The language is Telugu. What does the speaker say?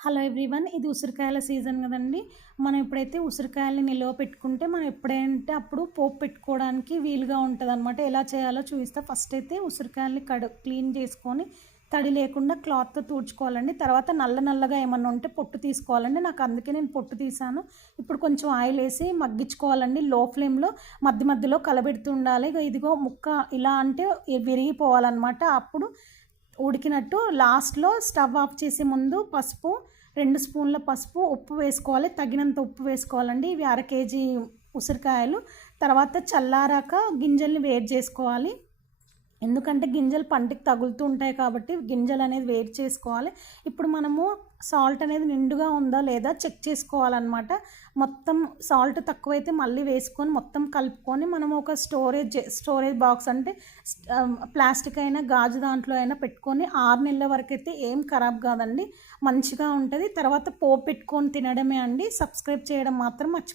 హలో ఎవ్రీవన్ ఇది ఉసిరికాయల సీజన్ కదండి. మనం ఎప్పుడైతే ఉసిరికాయలని నిల్వ పెట్టుకుంటే మనం ఎప్పుడంటే అప్పుడు పోపు పెట్టుకోవడానికి వీలుగా ఉంటుంది అనమాట ఎలా చేయాలో చూపిస్తా. ఫస్ట్ అయితే ఉసిరికాయలని కడు క్లీన్ చేసుకొని తడి లేకుండా క్లాత్తో తుడుచుకోవాలండి. తర్వాత నల్ల నల్లగా ఏమన్నా ఉంటే పొట్టు తీసుకోవాలండి. నాకు అందుకే నేను పొట్టు తీసాను. ఇప్పుడు కొంచెం ఆయిల్ వేసి మగ్గించుకోవాలండి. లో ఫ్లేమ్లో మధ్య మధ్యలో కలబెడుతుండాలి ఇక ఇదిగో ముక్క ఇలా అంటే విరిగిపోవాలన్నమాట. అప్పుడు ఉడికినట్టు లాస్ట్లో స్టవ్ ఆఫ్ చేసే ముందు పసుపు రెండు స్పూన్ల పసుపు ఉప్పు వేసుకోవాలి. తగినంత ఉప్పు వేసుకోవాలండి. ఇవి అర కేజీ ఉసిరికాయలు. తర్వాత చల్లారాక గింజల్ని వేడి చేసుకోవాలి. ఎందుకంటే గింజలు పంటికి తగులుతూ ఉంటాయి కాబట్టి గింజలు అనేది వేడి చేసుకోవాలి. ఇప్పుడు మనము సాల్ట్ అనేది నిండుగా ఉందా లేదా చెక్ చేసుకోవాలన్నమాట. మొత్తం సాల్ట్ తక్కువైతే మళ్ళీ వేసుకొని మొత్తం కలుపుకొని మనం ఒక స్టోరేజ్ స్టోరేజ్ బాక్స్ అంటే ప్లాస్టిక్ అయినా గాజు దాంట్లో అయినా పెట్టుకొని ఆరు నెలల వరకు అయితే ఏం ఖరాబ్ కాదండి. మంచిగా ఉంటుంది. తర్వాత పోపు పెట్టుకొని తినడమే అండి. సబ్స్క్రైబ్ చేయడం మాత్రం మర్చిపో